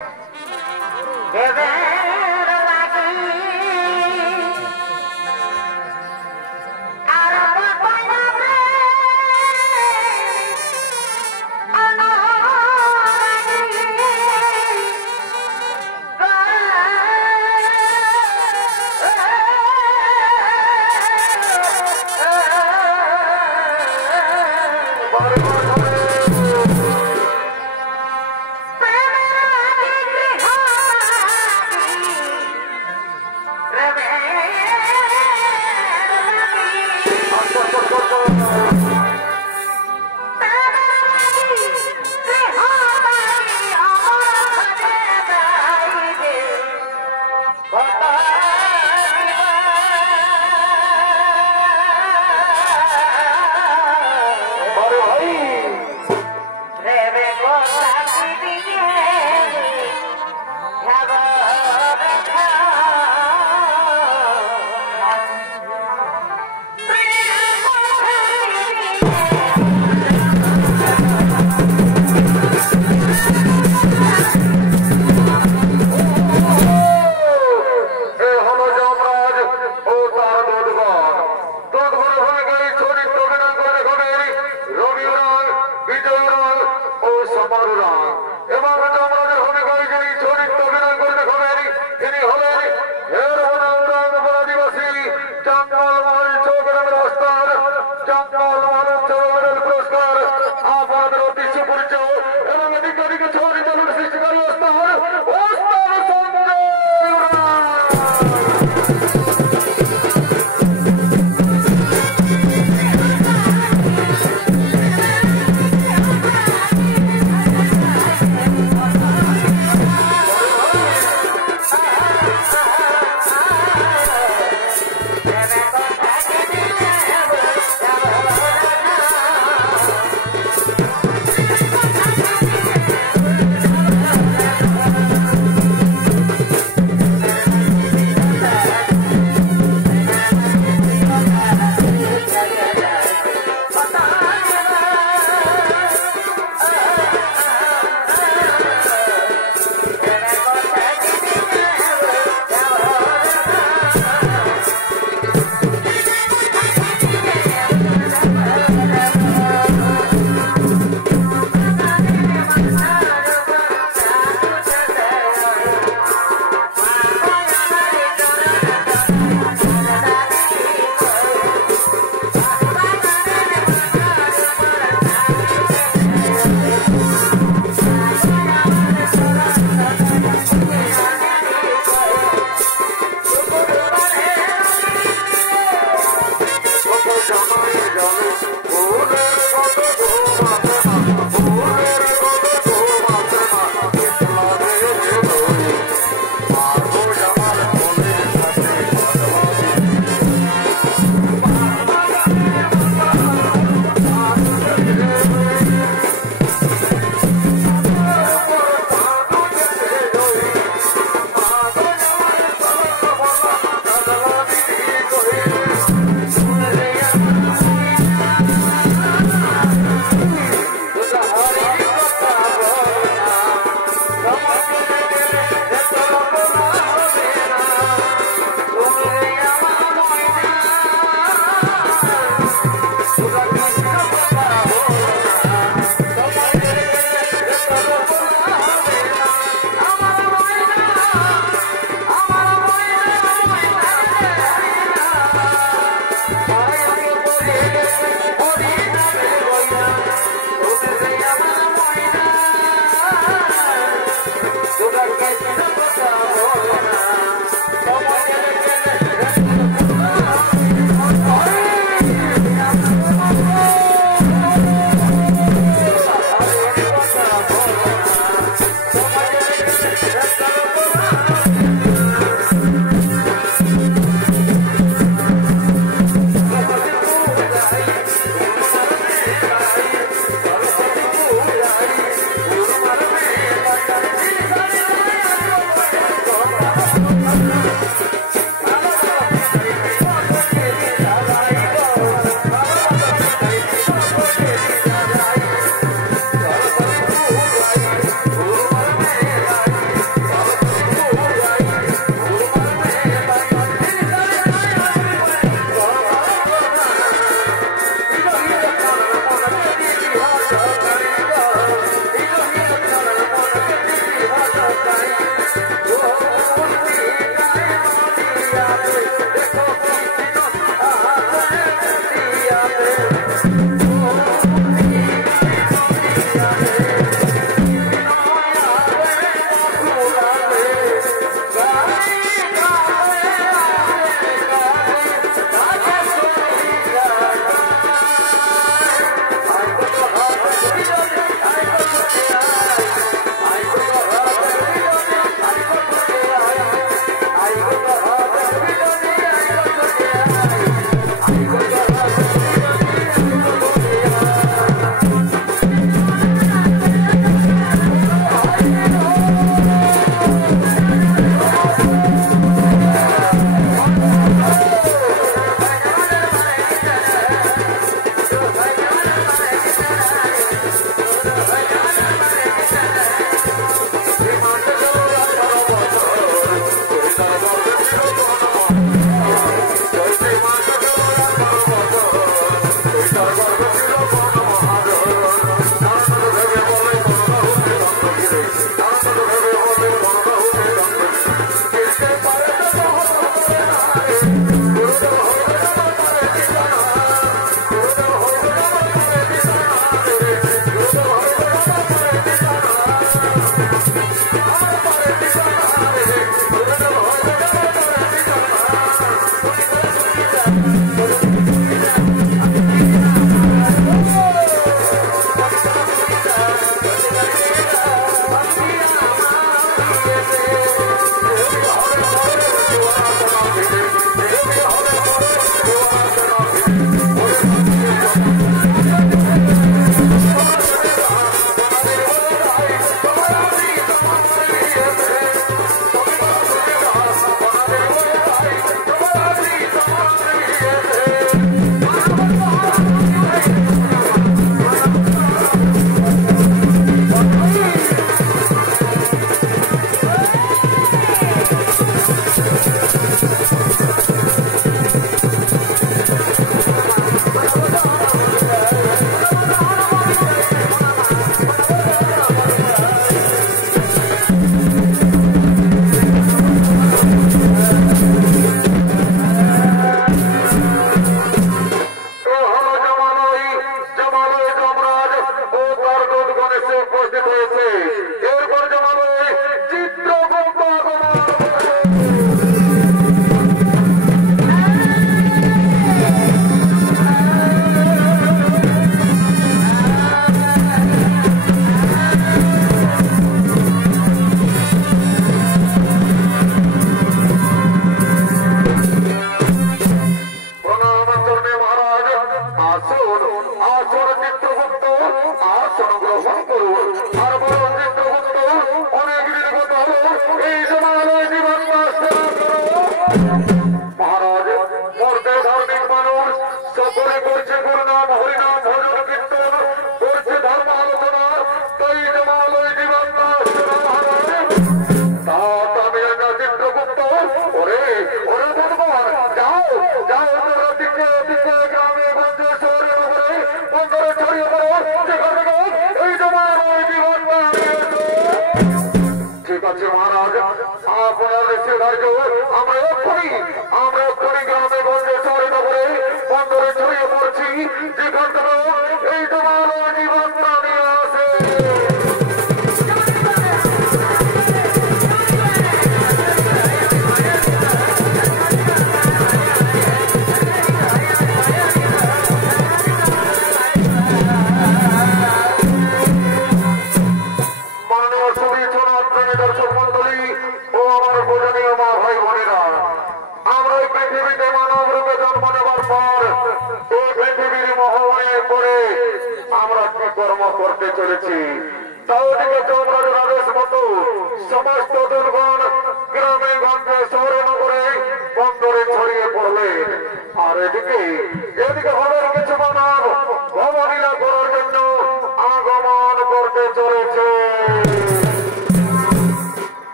Bye.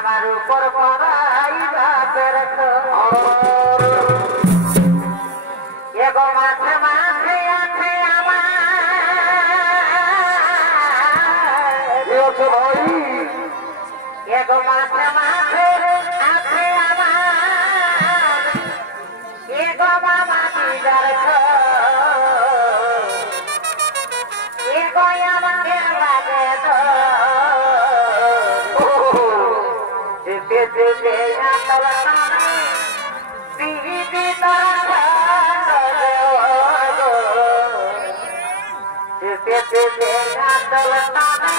আমার पर पराई बात रखो एगो माथे माथे आथे आमार भाई एगो माथे माथे आथे आमार एगो मामा की रखो एगो यामा के लागे दो जिते या तलसाने दीदी तारा जिते या तलसाने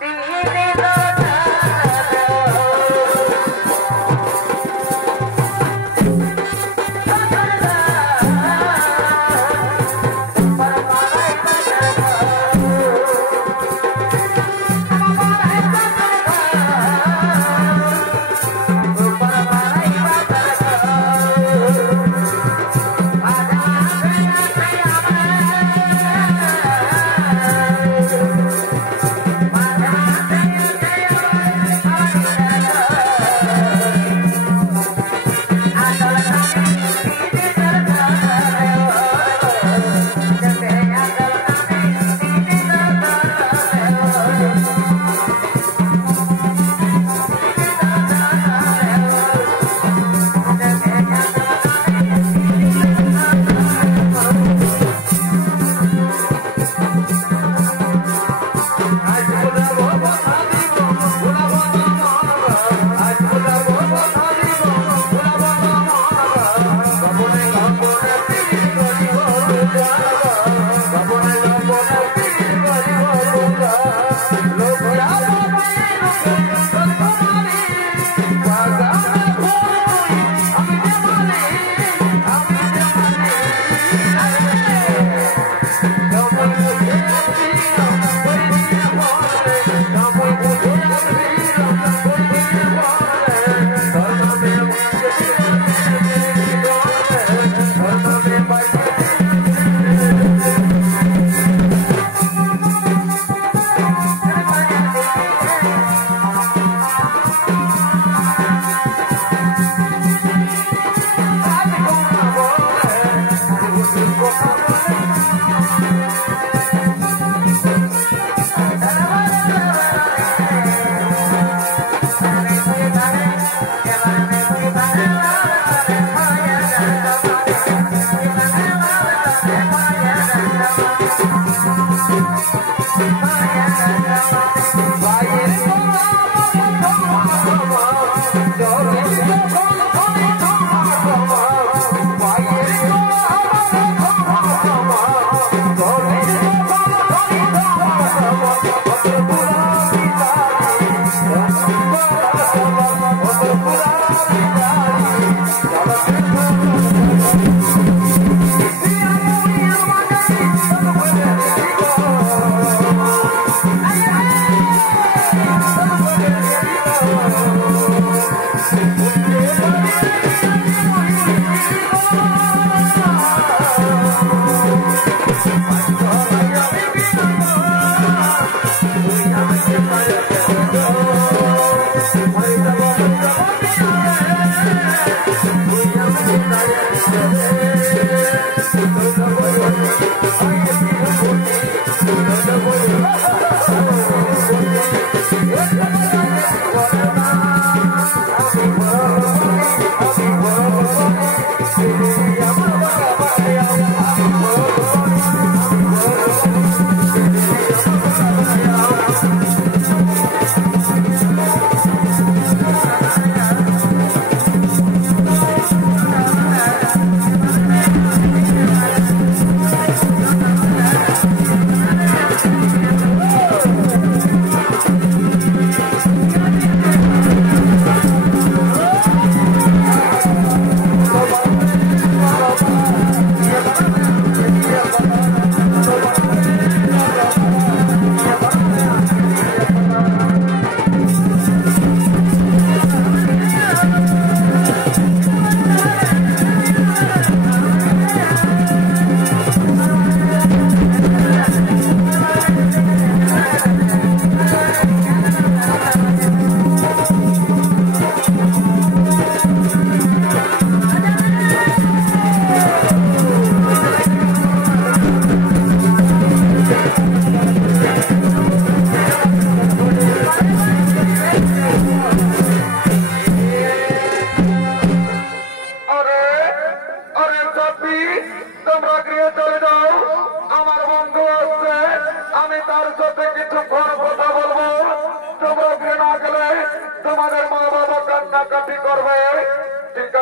दीदी तारा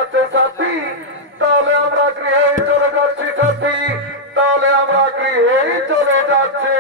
আছে সাথী, তাহলে আমরা গৃহেই চলে যাচ্ছি সাথী, তাহলে আমরা গৃহেই চলে যাচ্ছি।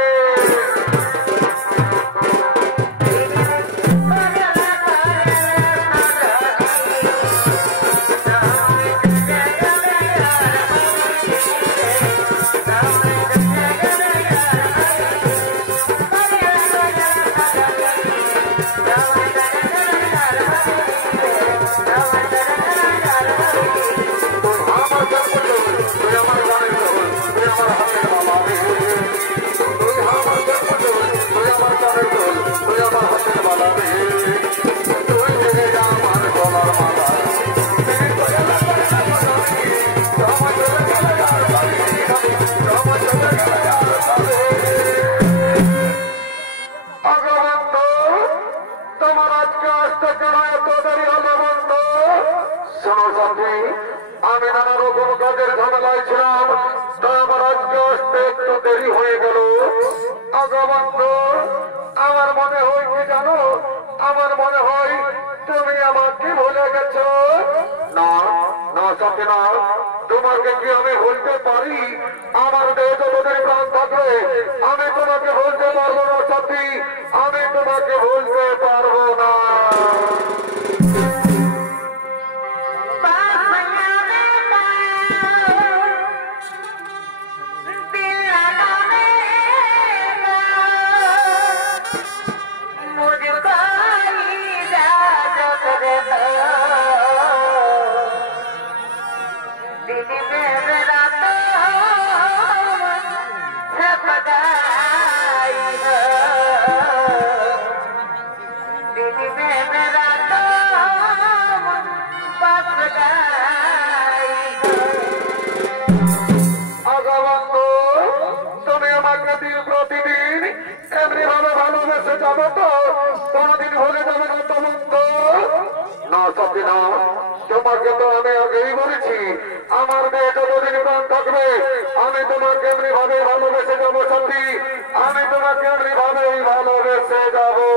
আমি নানা রকম কাজের ঝামেলায় ছিলাম, তাই আমার আজকে আসতে একটু দেরি হয়ে গেল। বন্ধু, আমার মনে হয় কি জানো, আমার মনে হয় তুমি আমাকে ভুলে গেছো। না না সাথী না, তোমাকে কি আমি ভুলতে পারি? আমার দেহ যতদিন প্রাণ থাকবে আমি তোমাকে ভুলতে পারবো না সাথী, আমি তোমাকে ভুলতে পারবো না। প্রতিদিন এমনি ভাবে ভালোবেসে যাবো তো কোনদিন ভুলে যাবে না তো বন্ধু? না সত্যি না, তোমাকে তো আমি আগেই বলেছি আমার মেয়ে যতদিন প্রাণ থাকবে আমি তোমাকে এমনি ভাবে ভালোবেসে যাবো সত্যি, আমি তোমাকে এমনি ভাবেই ভালোবেসে যাবো।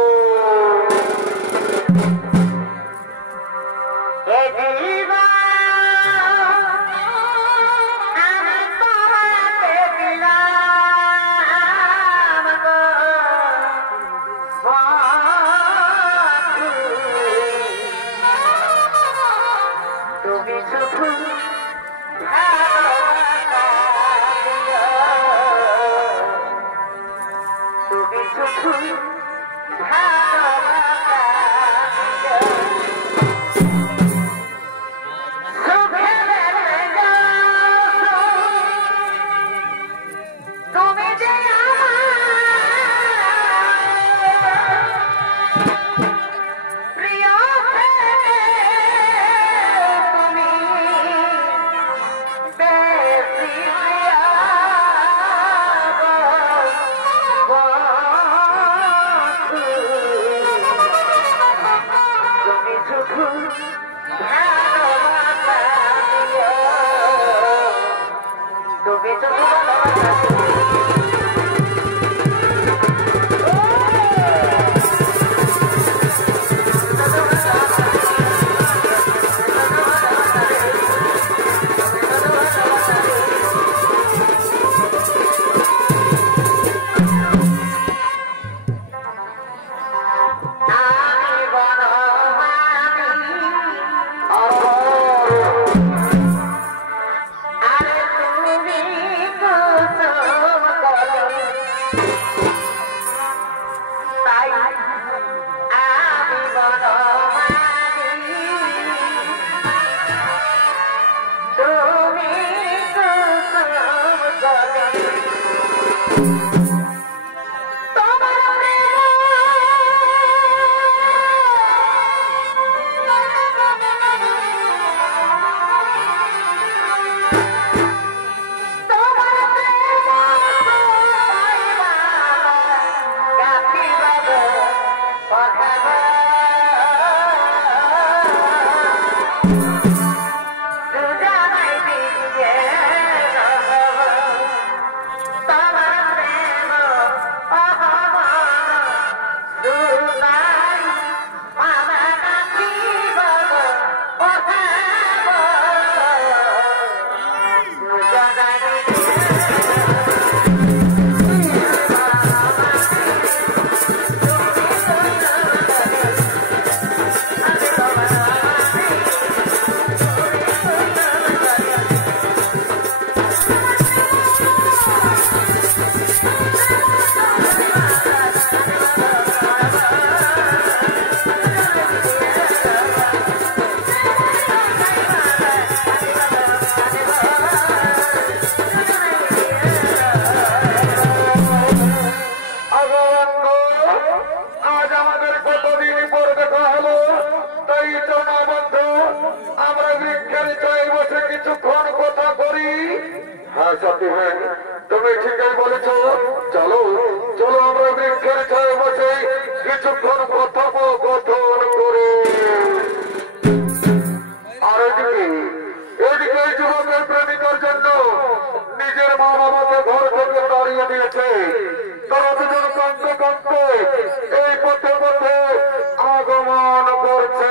আমাদের কতদিন পর দেখা হলো, তাই তো না বন্ধু আমরা বৃক্ষের ছায়ায় বসে কিছুক্ষণ কথা করি। হ্যাঁ সাথী, হ্যাঁ তুমি ঠিকই বলেছ। চলো চলো আমরা বৃক্ষের ছায়ায় বসে কিছুক্ষণ কথোপকথন করে। আর এদিকে যুবকের প্রেমিকার জন্য নিজের মা বাবাকে ঘর থেকে তাড়িয়ে দিয়েছে। তারা দুজন কাঁদতে কাঁদতে এই পথে পথে আগমন করছে।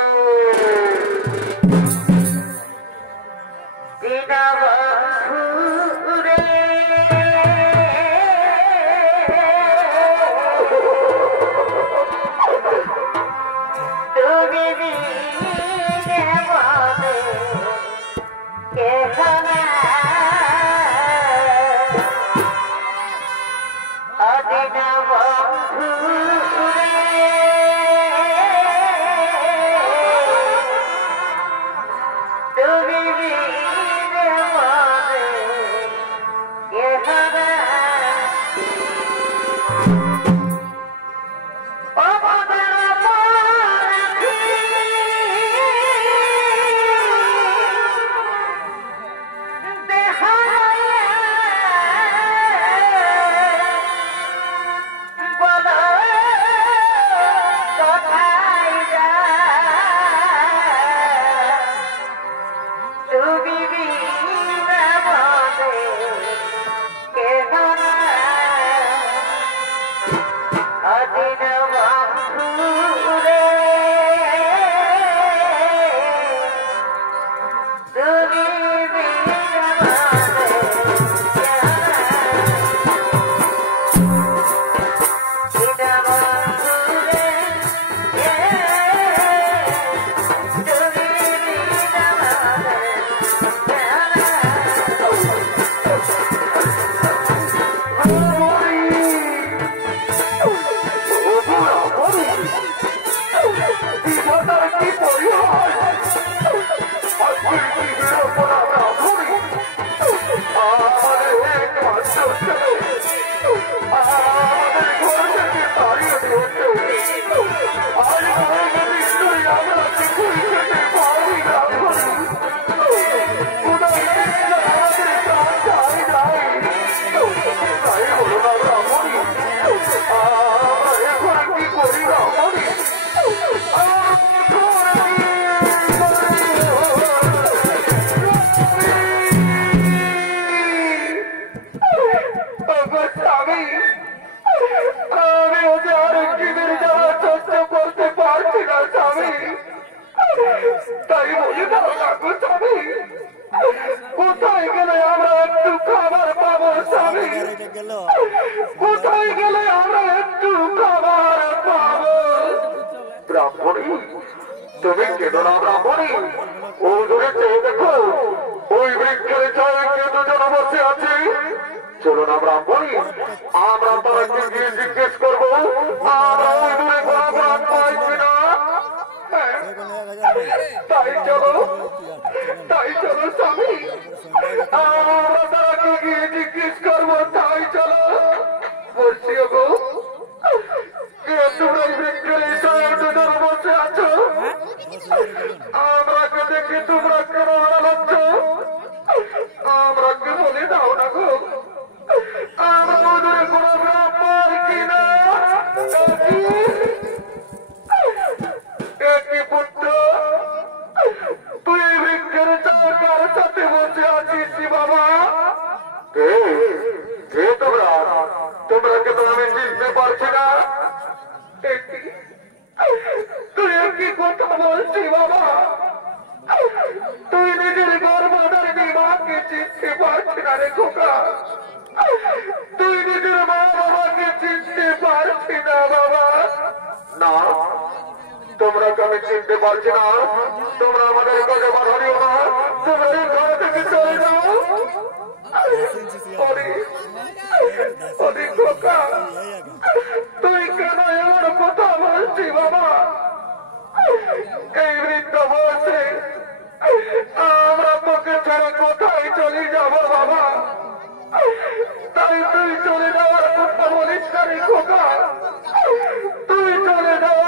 কোথায় গেলে আমরা একটু খাবার পাবো স্বামী? কোথায় গেলে আমরা একটু খাবার পাবো? ব্রাহ্মণী, তুমি কেন না ব্রাহ্মণী? ওই দূরে চেয়ে দেখো, ওই বৃক্ষের ছায়ায় কে দুজন বসে আছে। চলো না ব্রাহ্মণী, আমরা তারাকে গিয়ে জিজ্ঞেস করবো আমরা ওই দূরে কোনো প্রাণ পাই কিনা। তাই চলো স্বামী, আমরা তারাকে গিয়ে জিজ্ঞেস করবো। তাই চলো। বলছি গো, তোমরা বৃক্ষের ছায়ায় দুজন বসে আছো, আমরাকে দেখে তোমরা কেন হারাচ্ছ? আমরাকে বলে দাও না গো, আমরা ওদের কোনো ব্রাহ্মণ কিনা। একই পুত্র, তুই বৃক্ষের ছায়ায় কার সাথে বসে আছিস বাবা? কে তোমরা? তোমরাকে তো আমি চিনতে পারছি না। তুই কি কথা বলছি বাবা? তুই নিজের গর্ভধারিণী মাকে চিনতে পারছি না রে খোকা। তুই নিজের মা বাবাকে চিনতে পারছি না বাবা। না, তোমরা আমি চিনতে পারছি না। তোমরা আমাদের কাছে বাধা দিও না, তোমরা এই ঘর থেকে চলে যাও। খোকা, তুই কেন এমন কথা বলছি বাবা? এই বৃদ্ধ বয়সে আমরা তোকে ছাড়া কোথায় চলে যাবো বাবা? তাই তুই চলে যাওয়ার কথা বলিস না রে খোকা। তুই চলে যাওয়ার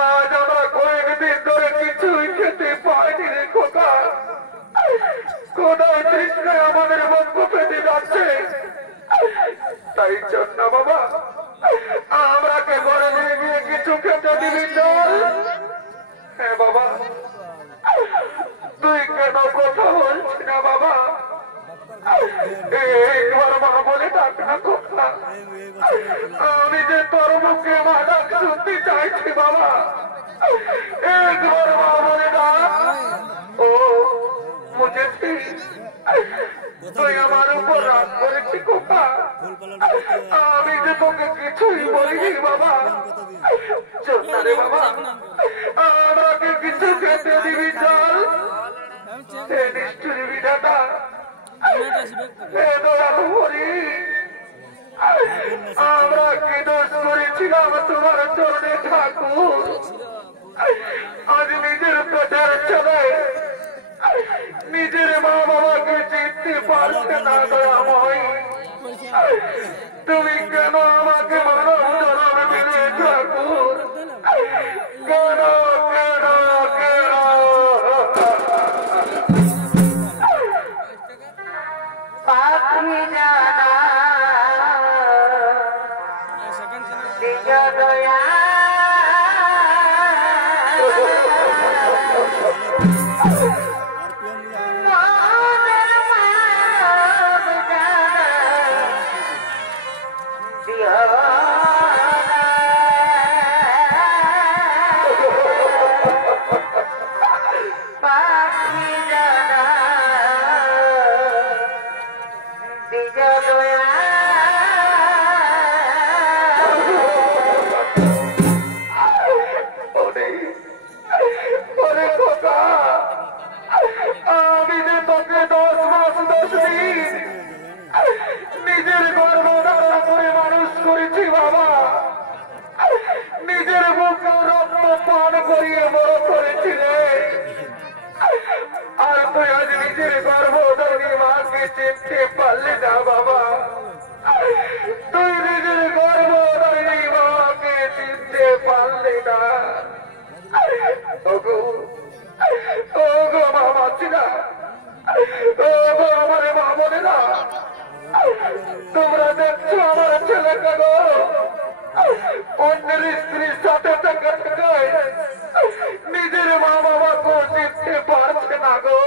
আজ আমরা কয়েকদিন ধরে কিছুই খেতে পাইনি রে খোকা। কোথায় তৃষ্ণায় আমাদের বন্ধ পেতে যাচ্ছে। তাই জন্য বাবা আমরাকে ঘরে নিয়ে গিয়ে কিছু খেতে দিবি চল। হ্যাঁ বাবা, তুই কেন কথা বলছি না বাবা? একবার মা বলে ডাক না খোকা। আমি যে তোর মুখে মা ডাক শুনতে চাইছি বাবা, একবার মা বলে ডাক। ও বুঝেছি, তুই আমার উপর রাগ করেছি খোকা। আমি যে তোকে কিছুই বলিনি বাবা। চল না রে বাবা, আমাকে কিছু খেতে দিবি চল। নিষ্ঠুরি বিধাতা, আমরা কি দোষ করেছিলাম তোমার চরণে ঠাকুর? আজ নিজের পেটের চলে নিজের মা বাবাকে চিনতে পারতে না দয়াময়। তুমি কেন আমাকে মানব জন্ম দিলে ঠাকুর? কেন কেন কেন? পাখি জানা দিয় দয়া মনের মানব জানা দিয় পাখি জানা দিয় দয়া ওরে খোকা, আমি যে তোকে 10 মাস 10 দিন নিজের গর্ভ ধারণ করে মানুষ করেছি বাবা। নিজের বুকে রক্ত পান করিয়ে বড় করেছি রে। আর তুই আজ নিজের গর্ভধারণী মাকে চিনতে পারলি না বাবা। তুই নিজের গর্ভধারণী মাকে চিনতে পারলি না। ওগো ওগো মা মাছিরা, ওগো আমার মা বোনেরা, তোমরা দেখছো আমার ছেলেকে গো অন্যের স্ত্রীর সাথে থেকে থেকে নিজের মা বাবাকে চিনতে পারছে না গো।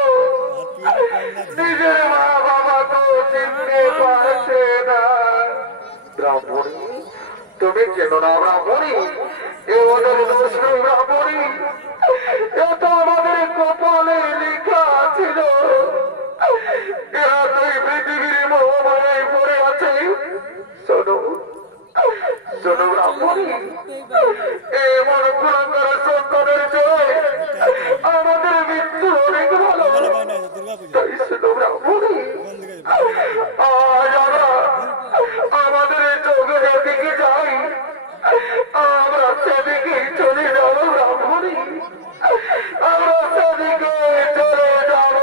নিজের মা বাবাকে চিনতে পারছে না। ব্রাহ্মণী, তুমি কেন না ব্রাহ্মণী? এ ওদের দোষ নেই ব্রাহ্মণী, এ তো আমাদের কপালে লেখা ছিল। এরা তুই পৃথিবীর মোহমায়ায় পড়ে আছে। শোনো শোনো ব্রাহ্মণী, এমন কুলাঙ্গার সন্তানের জয় আমাদের মৃত্যু অনেক ভালো। তাই শোনো ব্রাহ্মণী, আজ আমরা আমাদের চোখের দিকে যাই, আমরা সেদিকে চলে যাব ব্রাহ্মণী, আমরা সেদিকে চলে যাব।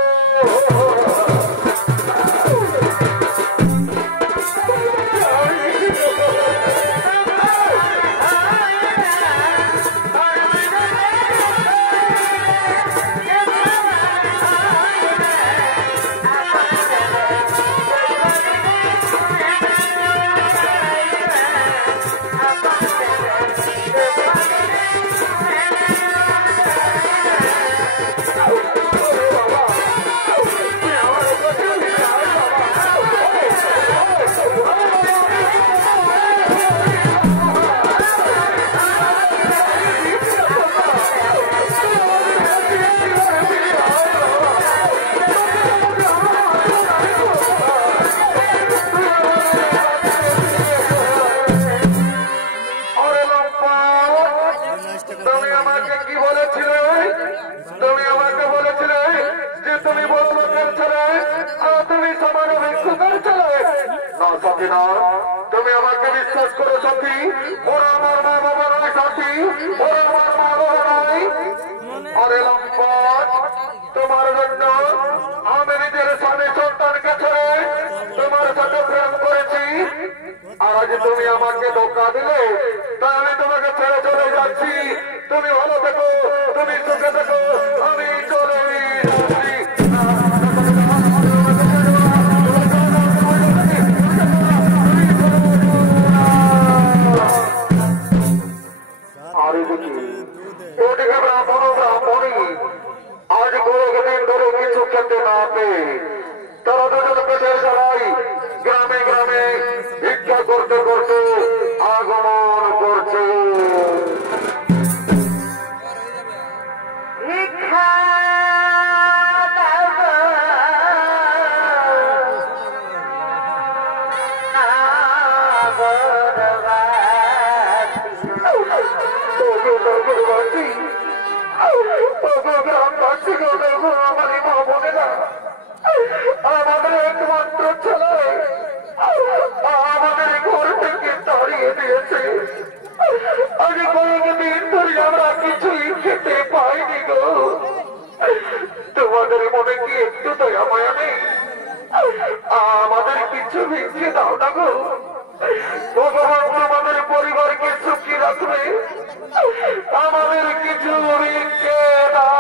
তুমি আমাকে বিশ্বাস করো সাথী, ওরা আমার মা বাবা নয় সাথী, ওরা আমার মা বাবা নয়। আরে লম্পট, তোমার জন্য আমি নিজের স্বামী সন্তানকে ছেড়ে তোমার সাথে প্রেম করেছি। আর আজ তুমি আমাকে ধোকা দিলে, তাই আমি তোমাকে ছেড়ে চলে যাচ্ছি। তুমি ভালো থেকো, তুমি সুখে থেকো, আমি চলে আর ওদিকে ব্রাহ্মণ ব্রাহ্মণী আজ কয়েকদিন ধরে কিছু খেতে না পেয়ে তারা দুজন পেটের জ্বালাই গ্রামে গ্রামে ভিক্ষা করতে করতে আগমন করছে। আমাদের একমাত্র ছেলে আমাদের ঘর থেকে তাড়িয়ে দিয়েছে। আজ কয়েকদিন ধরে আমরা কিছুই খেতে পাইনি গো। তোমাদের মনে কি একটু দয়া মায়া নেই? আমাদের কিছু ভিক্ষে দাও না গো। ভগবান তোমাদের পরিবারকে সুখী রাখবে, আমাদের কিছু ভিক্ষে দাও।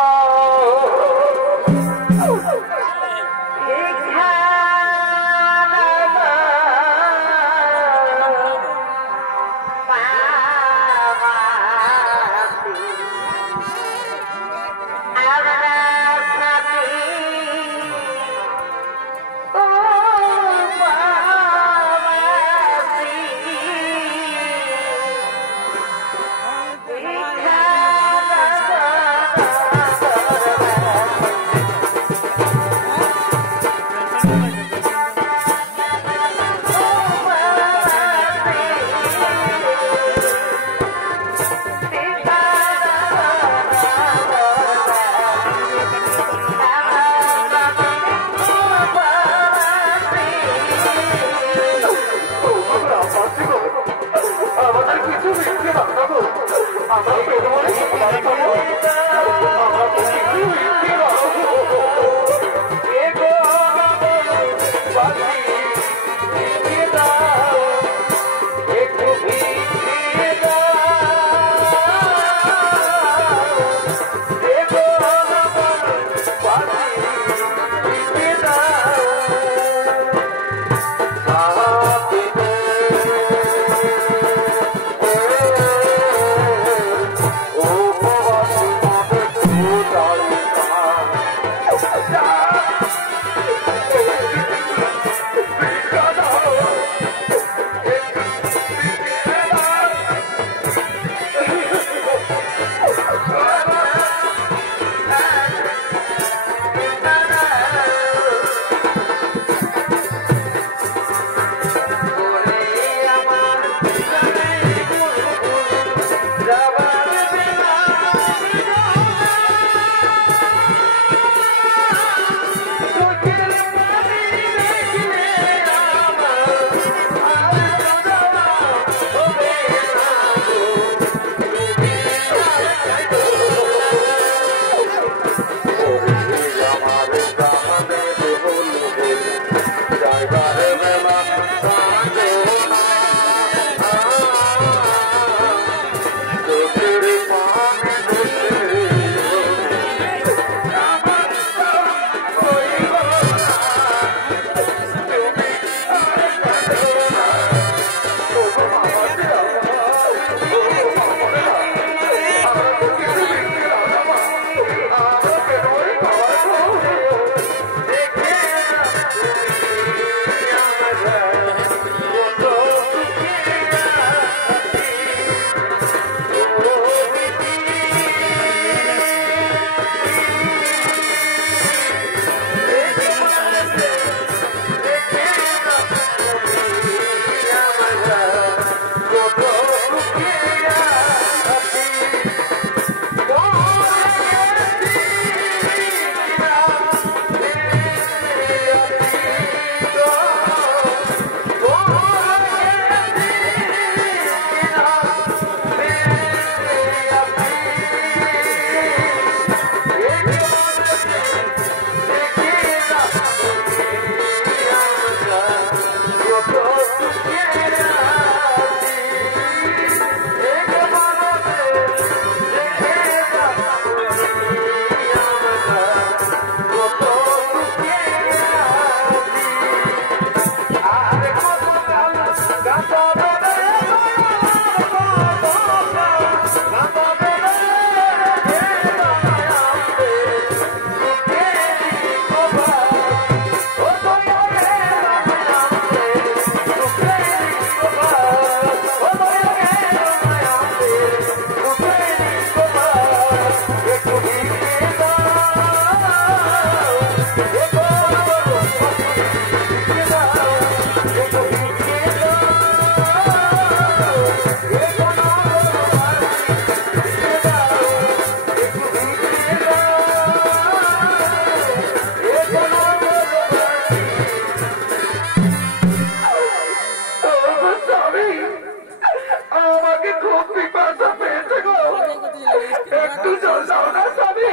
একটু জল দাও না স্বামী,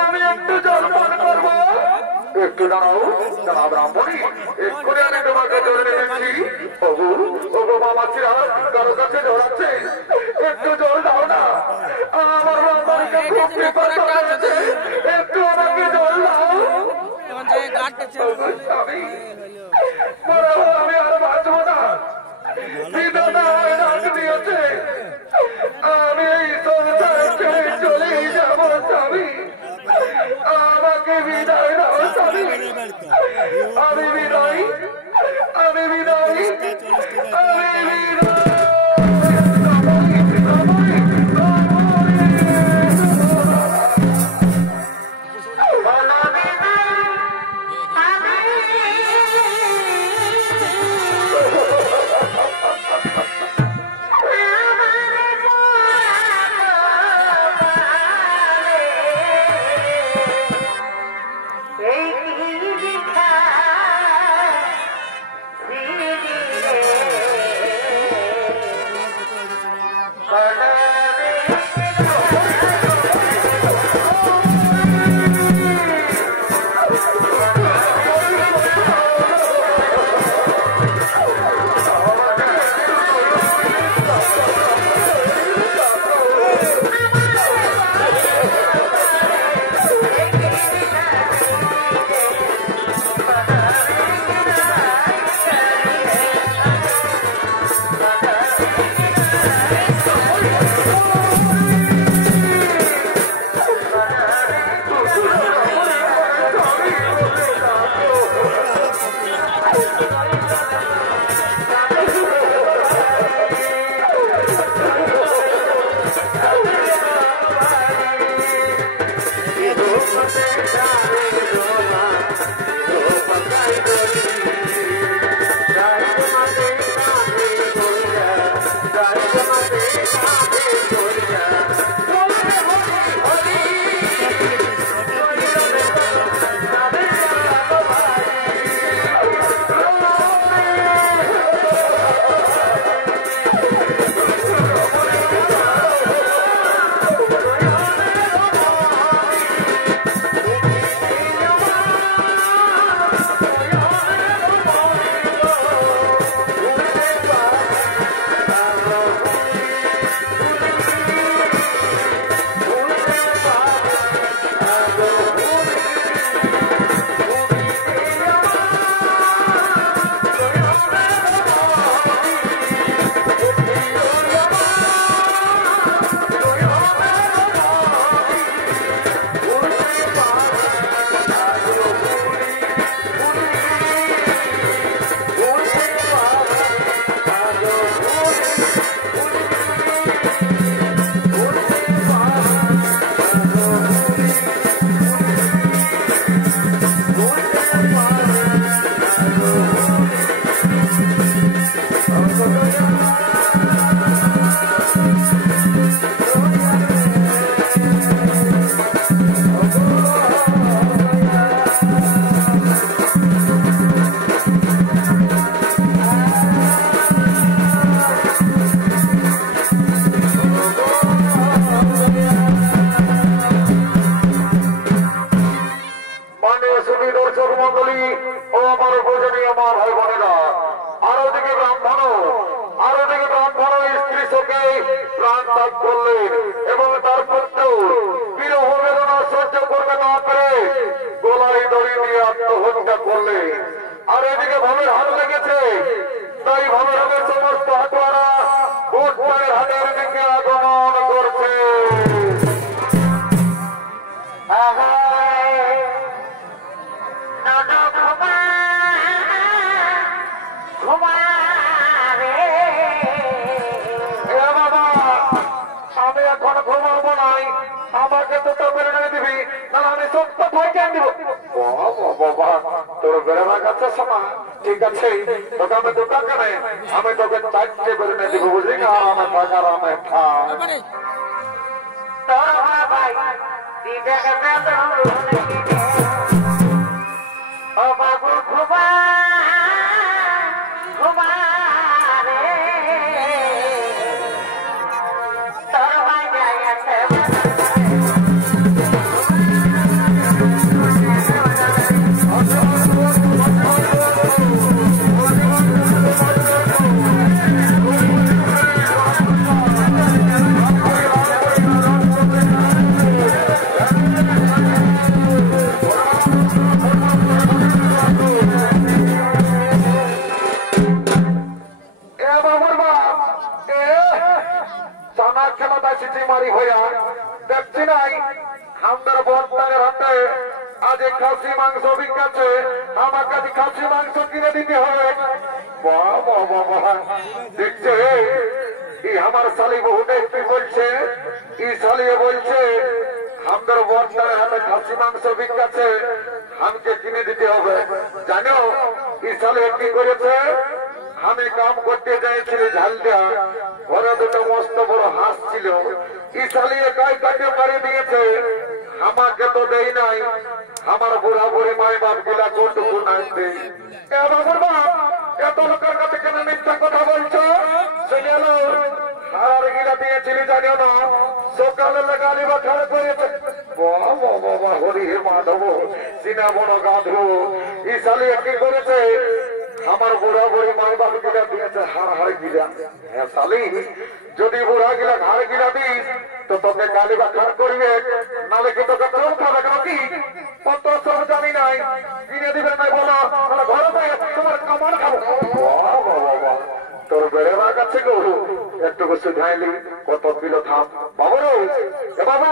আমি একটু জল পান করবো। একটু দাঁড়াও, দাঁড়াও ব্রাহ্মণী, এক্ষুনি আমি তোমাকে জল এনে দিচ্ছি। ওগো ওগো মামাছিরা, কারো কাছে জল আছে? একটু জল দাও না, আমার ব্রাহ্মণীকে খুব বিপদ হয়েছে, একটু আমাকে জল দাও। স্বামী, আমি আর বাঁচবো না, বিধাতা আমায় ডাক দিয়েছে, আমি এই সংসার ছেড়ে চলেই যাবো স্বামী, আমাকে বিদায় দাও স্বামী, আমি বিদায়, আমি বিদায়, আমি বিদায়। ঠিক আছে, তোকে আমি দু টাকা নেই, আমি তোকে চারটে করে নিয়ে দিব, বুঝলি না? আমার টাকা রামে বাবু ঘুমা ঘুমা রে তোর ভাই যায় আমাদের বর্তমানের হাতে আজ খাসি মাংস বিকাছে, আমার কাছে খাসি মাংস কিনে দিতে হবে। দেখছে এই আমার শালি বহুটা কি বলছে, এই শালিয়ে বলছে আমাদের বর্তমানের হাতে খাসি মাংস বিকাছে, আমাকে কিনে দিতে হবে। জানো এই শালি কি করেছে, আমি কাম করতে যাইছিলি ঝালদিয়া, ঘরে দুটো মস্ত বড় হাঁস ছিল, এই শালিয়ে গায়ে কাটে মারি দিয়েছে, আমাকে তো দেই নাই। আমার বুড়া বুড়ি মাই বাপ গুলা কোটুকু নাইতে এত লোকের কাছে কেন মিথ্যা কথা বলছো? শুনেলো আর গিলা দিয়েছিলি জানিও না, সকালে গালি বাঠার করেছে। বাবা হরি মাধব সিনা বড় গাধু, এই শালিয়ে কি করেছে, আমার বুড়া বুড়ি মাই বাপ গিলা দিয়েছে হাড় গিলা। হ্যাঁ শালি, যদি বুড়া গিলা ঘাড় গিলা দিস তো তোকে গালি বাখার করবে, নালে কি তোকে চোখ খাবে নাকি? কত সব জানি নাই, কিনে দিবে নাই বলো, ঘরে তোমার কামান খাবো। তোর বেড়ে রাগ আছে গো, একটু শুধাইলি কত কিলো থাম। বাবু এ বাবু,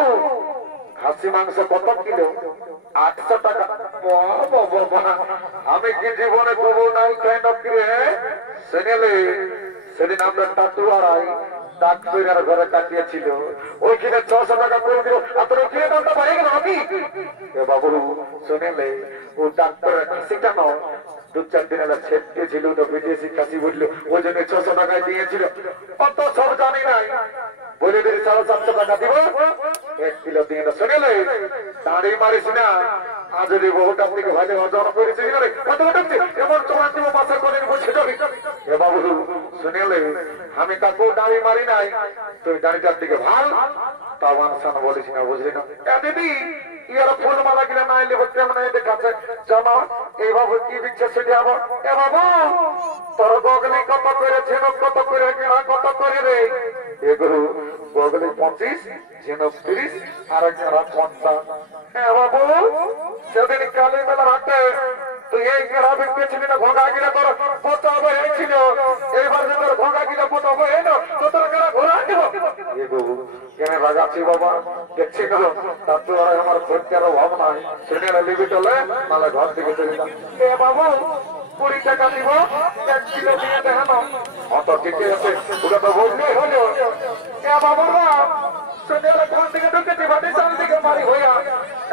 খাসি মাংস কত কিলো? 800 টাকা। আমি কি জীবনে কবু নাই খাই নকিরে? শুনেলে সেদিন আমরা টাটুয়ারাই ডাক্তারের ঘরে কাটিয়েছিল, ওইখানে 600 টাকা করে দিল। আপনার কিনে দামটা বাড়ে গেল নাকি? এ বাবু শুনেলে ও ডাক্তারের খাসিটা নয়, 2-4 দিন আগে ছেটকে ছিল, তো বিদেশি খাসি বললো, ওই জন্য 600 টাকায় দিয়েছিল। অত সব জানি নাই, বলে দিলি 750 টাকা দিব 1 কিলো দিয়ে। শুনেলে দাঁড়িয়ে মারিস না, আজ যদি বহুটার দিকে ভালো অর্জন করেছিস এমন তোমার দিব মাসে করে বসে যাবি। এ বাবু শুনেলে আমি কাকু দাঁড়িয়ে মারি নাই, তুই দাঁড়িটার দিকে ভাল তা মানুষান বলিস না, বুঝলি না? দিদি ইয়ার ফুল মালা কিনা না এলে কেমন দেখাচ্ছে জানো? এই বাবু কি দিচ্ছে সেটি আবার। এ বাবু তোর গগলি কত করে, ঝিনুক কত করে, কেনা কত করে রে? এগুলো গগলি 25, ঝিনুক 30, আর কেনা 50। হ্যাঁ বাবু, সেদিন কালী মেলার হাটে তুই এই গেড়া বিকেছিলি না, ঘোড়া গিলা তোর পোতা হয়েছিল, এইবার যে তোর ঘোড়া গিলা পোতা হয়ে না তো তোর গেড়া ঘোড়া দিব। এ বাবু কেন রাগাচ্ছি বাবা, দেখছি না তার তো আমার খরচার অভাব নাই, সেখানে লিবি চলে নাহলে ঘর থেকে চলে যা। এ বাবু 20 টাকা দিব, 1 কিলো দিয়ে দেখানো। অত ঠিকই আছে, ওটা তো বললেই হলো। এ বাবু সোনিয়ার কোন দিকে ঢুকেছি, বাটি চাল দিকে মারি হইয়া,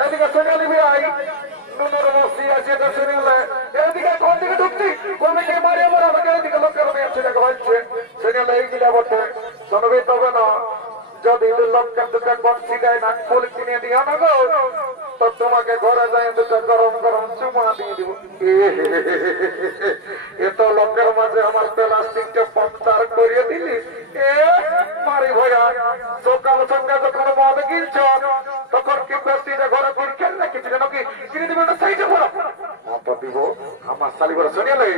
এদিকে সোনিয়া লিবি আই নুনের বসি আছে তো শুনিলে, এদিকে কোন দিকে ঢুকছি, কোন দিকে মারি আমার আমাকে এদিকে লোকের মেয়ে ছেলে হচ্ছে। সোনিয়া এই গিলা বটে শুনবি তবে না, যদি লোককে দুটো কটছি দেয় না ফুল কিনে দিও না গো, তো তোমাকে ঘরে যায় দুটো গরম গরম চুমা দিয়ে দিব। এত লোকের মাঝে আমার প্লাস্টিকটা পঞ্চার করিয়ে দিলি। এ মারি ভয়া, সকাল সন্ধ্যা যখন মদ কিনছ তখন কি প্লাস্টিকের ঘরে দিন খেল না কিছু নাকি কিনে দিবে না সাইডে পড়া দিব। আমার শালিবার শুনিলে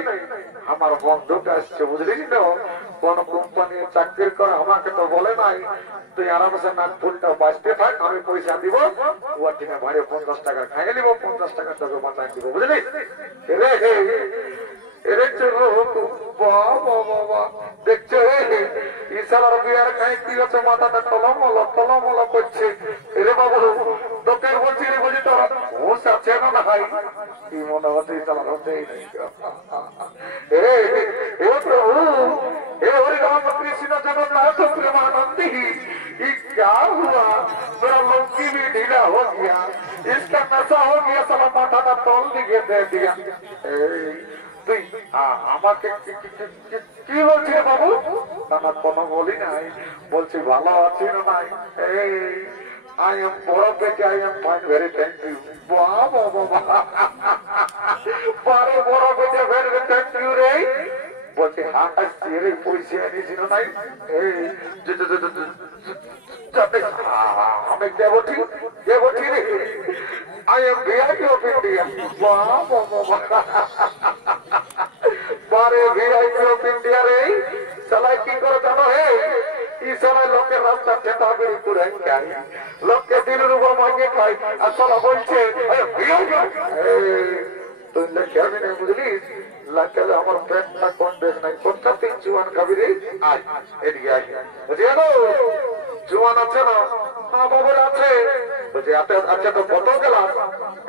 আমার বন্ধুটা আসছে, বুঝলি তো, কোন কোম্পানি চাকরি করে আমাকে তো বলে নাই, তুই আরামসে নাক ফুলটা বাঁচতে থাক, আমি পয়সা দিব, ওর ঠিক ভাড়ে 50 টাকা খাইয়ে নিব, 50 টাকা তোকে বাঁচাই দিব, বুঝলি? দেখছো ইশালার বিয়ার খাই কি হচ্ছে, মাথাটা টলমল করছে। রে বাবু তোকে বলছি রে, বুঝি তোর হুঁশ আছে না না ভাই? কি মনে হচ্ছে ইশালার হচ্ছেই हे हरि राम कृष्ण जगन्नाथ प्रेमानंदी, ये क्या हुआ? मेरा लौकी भी ढीला हो गया, इसका नशा हो गया, साला माथा का तोल दिए दे दिया। তুই আমাকে কি বলছি বাবু? না কোনো বলি নাই, বলছি ভালো আছি না নাই। I am বড় পেটে, I am fine, very thank you. বাবা বড় পেটে, very thank you রে। বলছে হাসছি রে, পয়সা এনেছিল নাই। আমি দেবঠি রে, I am VIP of India. বারে VIP of India রে, সালাই কি করে জানো? হে এই সময় লোকের রাস্তা ঠেটা বেড়ে করে খাই, লোককে দিনের উপর মাইকে খাই, আর সালা বলছে তুই লেখে আমি নেই, বুঝলিস? লাগালে আমার পেটটা কোন বেশ নাই, কোনটা তুই জুয়ান খাবি রে? আয় এদিকে আয়, বুঝলি? জুয়ান আছে না? বাবুর আছে, বলছে আচ্ছা তো কত গেলাস?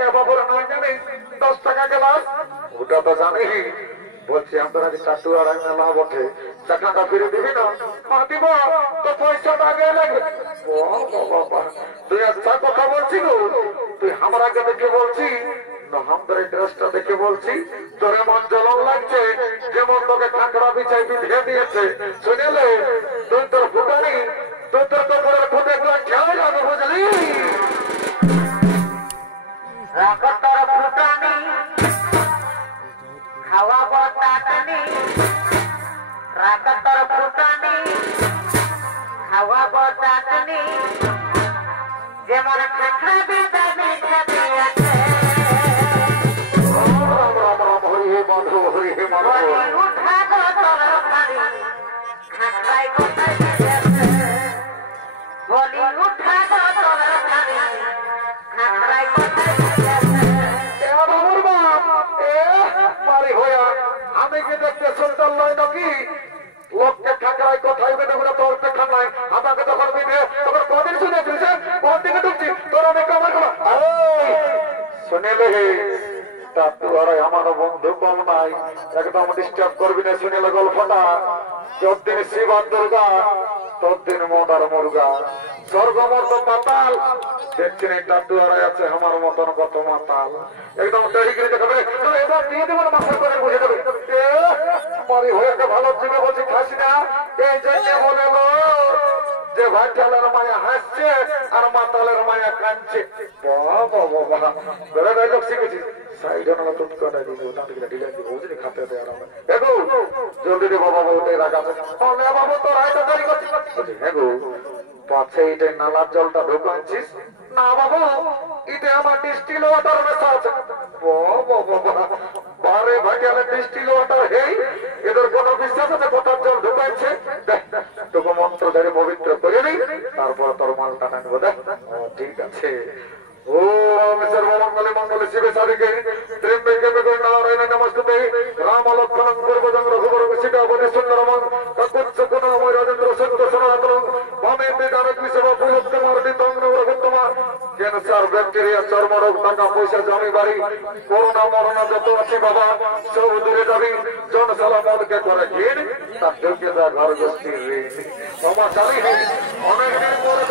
এ বাবুর নয় জানি 10 টাকা গেলাস। ওটা তো জানি। বলছি আমাদের আজ চাটু আর মেলা বটে, টাকাটা ফিরে দিবি না? হ্যাঁ দিব, তো পয়সাটা আগে লাগবে। তুই আচ্ছা কথা বলছি গো, তুই আমার আগে দেখে বলছি না আমাদের ড্রেসটা দেখে বলছি তোর এমন জ্বলন লাগছে যেমন তোকে কাঁকড়া বিছাই বিধিয়ে দিয়েছে। শুনেলে তুই তোর ফুটানি, তুই তোর কপড়ের ফুটে খেয়াল যাবে বুঝলি? রাখতর ফুটানি খাওয়াব টাটানি, রাখতর ফুটানি খাওয়াব টাটানি, যেমন খাখা বেদানি খাবি আছে। হরি হে মাধব, হরি হে মাধব। উঠা গো তোর ফাড়ি খাখরাই কোথায় গেছে? বলি উঠা গো তোর ফাড়ি খাখরাই কোথায় গেছে? আমি কি দেখতে সুন্দর নয় নাকি? লোককে ঠাকরাই কোথায় বেঁধে বলে তোর দেখা নাই। আমাকে তখন বিধে তখন কদিন শুনে দিয়েছে, কোন দিকে ঢুকছি তোর অনেক আমার শুনেলে আমার বন্ধু কম নাই, একদম ডিস্টার্ব করবি না। শুনেলে গল্পটা যতদিন শিব আর দুর্গা ততদিন মদ আর মুরগা, স্বর্গমর্ত পাতাল দেখছেন এই টাটু আড়াই আছে আমার মতন কত মাতাল। একদম তৈরি দেখাবে এবার দিয়ে দেবো না, মাথা করে বুঝে দেবে মারি হয়ে ভালো জিগে বলছি খাসি না। এই জন্য বলে যে ভাইটালের মায়া হাসছে আর মাতালের মায়া কাঁদছে। বাবা বাবা বেড়া ডাইলগ শিখেছি। সাইডে না তো কাটাই দিব না, ডিজাইন দিব বুঝলি খাতে দেয় আর এগো জলদি দে বাবা বলতে রাগাছে। বলে বাবা তো হয়তো দেরি করছিস। হ্যাঁ গো পাছে এটা নালার জলটা ঢোকাচ্ছিস না বাবু? এটা আমার ডিস্টিল ওয়াটার মেশা আছে। বারে ভাটিয়ালে ডিস্টিল ওয়াটার হেই এদের কোনো বিশ্বাস আছে কোথার জল ঢুকাইছে? তোকে মন্ত্র ধরে পবিত্র করে নি, তারপর তোর মালটা নেব। দেখ ঠিক আছে। ओम सर्वमंगल मंगल शिवे साधिके त्र्यंबके नारायण नमस्ते राम लक्ष्मण पूर्वजं रघुवर सीतापति सुंदरमं तत्सकुनामय राजेंद्र सत्य सनातन वामे जानकी सेवा पूर्वोत्तमार्जितं नवरत्तमा कैंसर बैक्टेरिया चर्म रोग टाका पयसा जमी बाड़ी कोरोना मरना যত আছে বাবা সব দূরে যাবি। জনসালা মদকে করে ঘিন তার যোগ্যতা ঘর গোষ্ঠীর ঋণ। তোমার জানি অনেক দিন পরে